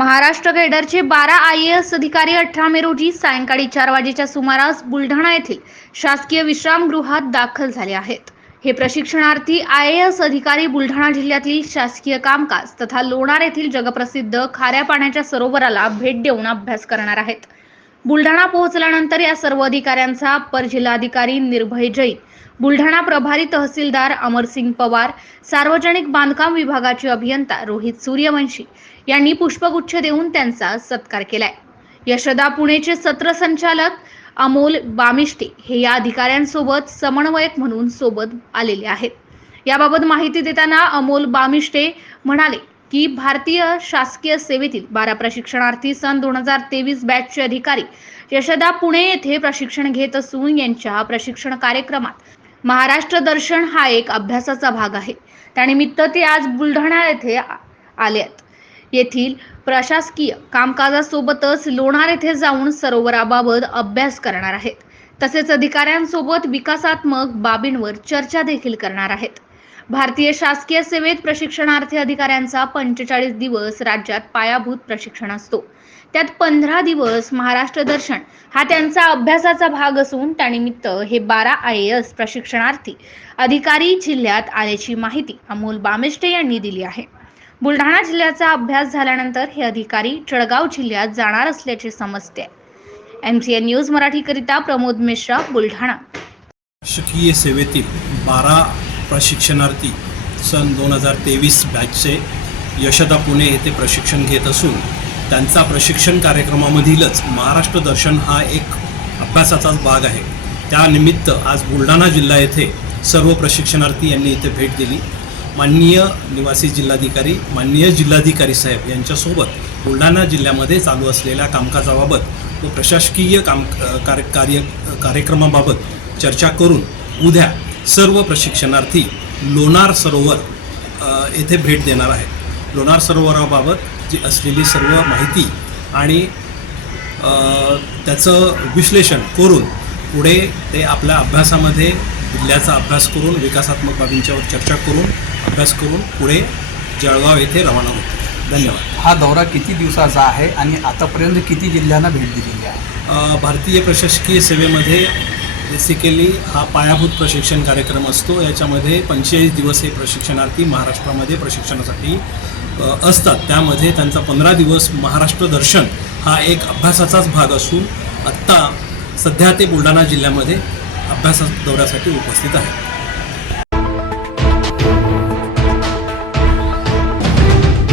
महाराष्ट्र कैडरचे बारा I A S अधिकारी अठरा मे रोजी सायंकाळी चार वाजेच्या सुमारास बुलढाणा येथील शासकीय विश्रामगृहात दाखल झाले आहेत. हे प्रशिक्षणार्थी आय ए एस अधिकारी बुलढाणा जिल्ह्यातील शासकीय कामकाज तथा लोणार येथील जगप्रसिद्ध खाऱ्या पाण्याच्या सरोवराला भेट देऊन अभ्यास करणार आहेत. बुलढाणा पोहोचल्यानंतर या सर्व अधिकाऱ्यांचा अप्पर जिल्हाधिकारी निर्भय जैन बुलढाणा प्रभारी तहसीलदार अमरसिंग पवार सार्वजनिक बांधकाम विभागाचे अभियंता रोहित सूर्यवंशी यांनी पुष्पगुच्छ देऊन त्यांचा सत्कार केलाय. यशदा पुणेचे सत्र संचालक अमोल बामिष्टे हे या अधिकाऱ्यांसोबत समन्वयक म्हणून सोबत आलेले आहेत. याबाबत माहिती देताना अमोल बामिष्टे म्हणाले की भारतीय शासकीय सेवेतील बारा प्रशिक्षणार्थी सन दोन हजार तेवीस बॅचचे अधिकारी यशदा पुणे येथे प्रशिक्षण घेत असून यांच्या प्रशिक्षण कार्यक्रमात महाराष्ट्र दर्शन हा एक अभ्यासाचा भाग आहे. त्यानिमित्त ते आज बुलढाणा येथे आ- आले आहेत. येथील प्रशासकीय कामकाजासोबतच लोणार येथे जाऊन सरोवराबाबत अभ्यास करणार आहेत. तसेच अधिकाऱ्यांसोबत विकासात्मक बाबींवर चर्चा देखील करणार आहेत. भारतीय शासकीय सेवेत प्रशिक्षणार्थी अधिकाऱ्यांचा पंचेचाळीस दिवस राज्यात पायाभूत प्रशिक्षण असतो. त्यात पंधरा दिवस महाराष्ट्र दर्शन हा त्यांचा अभ्यासाचा भाग असून त्यानिमित्त हे बारा आय एस प्रशिक्षणार्थी अधिकारी जिल्ह्यात आल्याची माहिती अमोल बामेष्टे यांनी दिली आहे. बुलढाणा जिल्ह्याचा अभ्यास झाल्यानंतर हे अधिकारी जळगाव जिल्ह्यात जाणार असल्याचे समजते. एम सी एन न्यूज मराठीकरिता प्रमोद मिश्रा बुलढाणा. शासकीय सेवेतील बारा प्रशिक्षणार्थी सन दोन हजार तेवीस बॅचचे यशदा पुणे येथे प्रशिक्षण घेत असून त्यांचा प्रशिक्षण कार्यक्रमामधीलच महाराष्ट्र दर्शन हा एक अभ्यासाचाच भाग आहे. त्यानिमित्त आज बुलढाणा जिल्हा येथे सर्व प्रशिक्षणार्थी यांनी इथे भेट दिली. माननीय निवासी जिल्हाधिकारी माननीय जिल्हाधिकारी साहेब यांच्यासोबत बुलढाणा जिल्ह्यामध्ये चालू असलेल्या कामकाजाबाबत व प्रशासकीय काम कार्य कार्य कार्यक्रमाबाबत चर्चा करून उद्या सर्व प्रशिक्षणार्थी लोणार सरोवर येथे भेट देणार आहेत. लोणार सरोवराबाबत जी असलेली सर्व माहिती आणि त्याचं विश्लेषण करून पुढे ते आपल्या अभ्यासामध्ये जिल्ह्याचा अभ्यास करून विकासात्मक बाबींच्यावर चर्चा करून अभ्यास करून पुढे जळगाव येथे रवाना होते धन्यवाद. हा दौरा किती दिवसाचा आहे आणि आतापर्यंत किती जिल्ह्यांना भेट दिलेली आहे? भारतीय प्रशासकीय सेवेमध्ये बेसिकली हा पायाभूत प्रशिक्षण कार्यक्रम असतो. याच्यामध्ये पंचेचाळीस दिवस हे प्रशिक्षणार्थी महाराष्ट्रामध्ये प्रशिक्षणासाठी असतात. त्यामध्ये त्यांचा पंधरा दिवस महाराष्ट्र दर्शन हा एक अभ्यासाचाच भाग असून आत्ता सध्या ते बुलढाणा जिल्ह्यामध्ये अभ्यासा दौऱ्यासाठी उपस्थित आहे